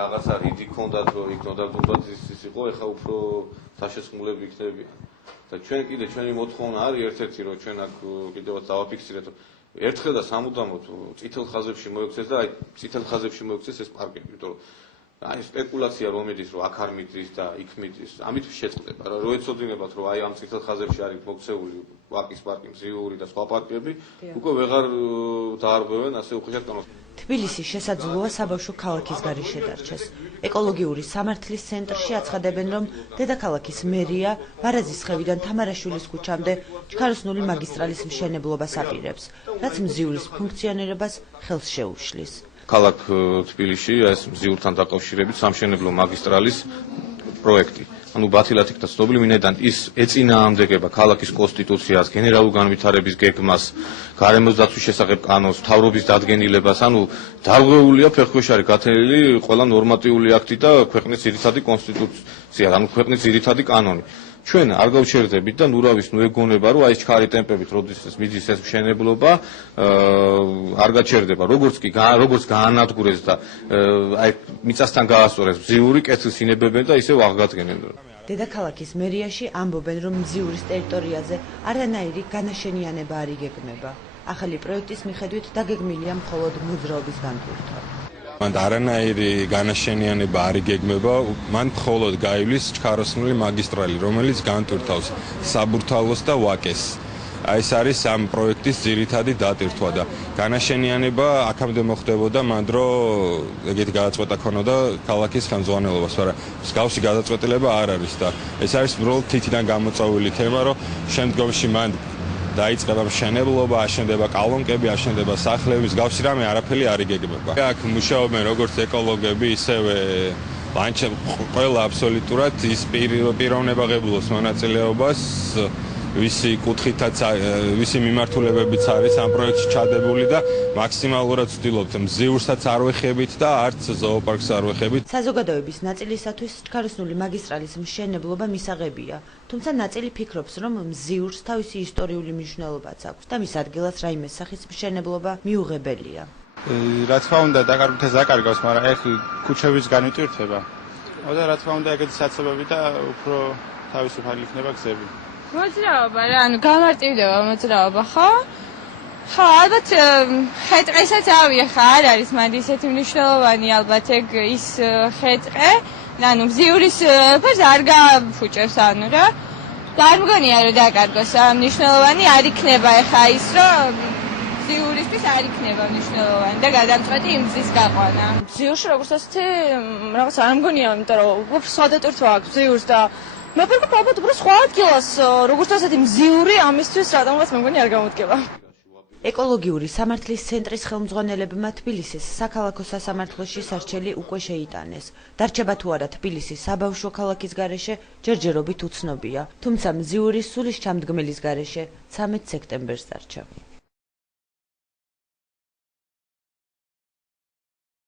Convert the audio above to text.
რაღაცა რიდი ქონდათ, რომ იქ ნოდარ-დუმბად ის იყო, ეხა უფრო დაშესხმულები იქნებიან. და ჩვენ კიდე ჩვენი მოთხოვნა არის ერთ-ერთი, რომ ჩვენ აქ კიდევაც დავაფიქსირეთ, რომ ერთხელ და სამუდამოდ წითელ ხაზებში მოექცეს და აი წითელ ხაზებში მოექცეს ეს პარკები, იმიტომ რომ აი სპეკულაცია რომ მიდის, რომ აქ არ მიდის და იქ მიდის, ამით შეწყდება რა. რო ეცოდინებათ, რომ აი ამ წითელ ხაზებში არის მოქცეული ვაკის პარკი, მზიური და სხვა პარკები, უკვე ვეღარ დაარღვევენ ასე უხეშად კანონს. თბილისი შესაძლოა საბავშვო ქალაქის გარეშე დარჩეს. ეკოლოგიური სამართლის ცენტრში აცხადებენ, რომ დედაქალაქის მერია ვარაზის ხევიდან თამარაშვილის ქუჩამდე ჩქაროსნული მაგისტრალის მშენებლობას აპირებს, რაც მზიურის ფუნქციონირებას ხელს შეუშლის. ქალაქ თბილისში ეს მზიურთან დაკავშირებით სამშენებლო მაგისტრალის პროექტი. ანუ ბათილად იქნა ცნობილი, ვინაიდან ის ეწინააღმდეგება ქალაქის კონსტიტუციას, გენერალურ განვითარების გეგმას, გარემოს დაცვის შესახებ კანონს, მთავრობის დადგენილებას, ანუ დარღვეულია ფეხქვეშ არის გათენილი ყველა ნორმატიული აქტი და ქვეყნის ძირითადი კონსტიტუცია, ანუ ქვეყნის ძირითადი კანონი. ჩვენ არ გავჩერდებით და ნურავის ეგონება, რომ აი ჩქარი ტემპებით როდესაც მიდის ეს მშენებლობა, არ გაჩერდება, როგორც გაანადგურეს და აი მიწასთან გაასწორეს მზიური, კეთილს ინებებენ და ისევ აღგადგენენ. დედაქალაქის მერიაში ამბობენ, რომ მზიურის ტერიტორიაზე არანაირი განაშენიანება არ იგეგმება. ახალი პროექტის მიხედვით დაგეგმილია მხოლოდ მოძრაობის განხორციელება. მან არანაირი განაშენიანება არ იგეგმება, მან მხოლოდ გაივლის ჩქაროსნული მაგისტრალი, რომელიც განტვირთავს საბურთალოს და ვაკეს. ეს არის ამ პროექტის ძირითადი დატირთვა და განაშენიანება აქამდე მოხდებოდა მანდ რომ ეგეთი გადაწყვეტა ქონოდა ქალაქის ხელმძღვანელობას, მაგრამ მსგავსი გადაწყვეტილება არ არის და ეს არის უბრალოდ თითიდან გამოწვეული თემა, რომ შემდგომში მან დაიწყება მშენებლობა, აშენდება კალონკები, აშენდება სახლები, მსგავსი რამე არაფერი არ იგეგმება. აქ მუშაობენ როგორც ეკოლოგები, ისევე ყველა აბსოლუტურად ის პიროვნება ღებულობს მონაწილეობას, ვისი კუთხითაც, ვისი მიმართულებებიც არის ამ პროექტში ჩადებული და მაქსიმალურად ვცდილობთ მზიურსაც არ ვეხებით და არც ზოოპარკს არ ვეხებით. საზოგადოების ნაწილისათვის ჩქაროსნული მაგისტრალის მშენებლობა მისაღებია, თუმცა ნაწილი ფიქრობს, რომ მზიურს თავისი ისტორიული მნიშვნელობაც აქვს და მის ადგილას რაიმე სახის მშენებლობა მიუღებელია. რა თქმა უნდა, დაკარგავს, მაგრამ ეხ ქუჩების განვითარება. და რა თქმა უნდა, ეგეთი საცობები და უფრო თავისუფალი იქნება გზები. მოძრაობა რა, ანუ გამარტივდება მოძრაობა, ხო? ხო, ალბათ ხე-ტყესაც ავიღა, არ არის მანდ ისეთი მნიშვნელოვანი ალბათ ეგ ის ხე-ტყე, ანუ მზიურის ფერს არ გაფუჭებს, ანუ რა. და არ მგონია რომ დაკარგოს, მნიშვნელოვანი არ იქნება ეხა ის, რომ მზიურისთვის არ იქნება მნიშვნელოვანი და გადამწყვეტი იმ მზის გაყვანა. მზიურში როგორც ასეთი რაღაც არ მგონია, იმიტომ რომ უფრო სხვა დატვირთვა აქვს მზიურს და მე ვფიქრობ, ალბათ უფრო სხვა ადგილას, როგორც ასეთი მზიური ამისთვის რატომღაც მე მგონი არ გამოდგება. ეკოლოგიური სამართლის ცენტრის ხელმძღვანელებმა თბილისის საქალაქო სასამართლოში სარჩელი უკვე შეიტანეს. დარჩება თუ არა თბილისი საბავშვო ქალაქის გარეშე, ჯერჯერობით უცნობია, თუმცა მზიურის სულის ჩამდგმელის გარეშე 13 სექტემბერს დარჩა.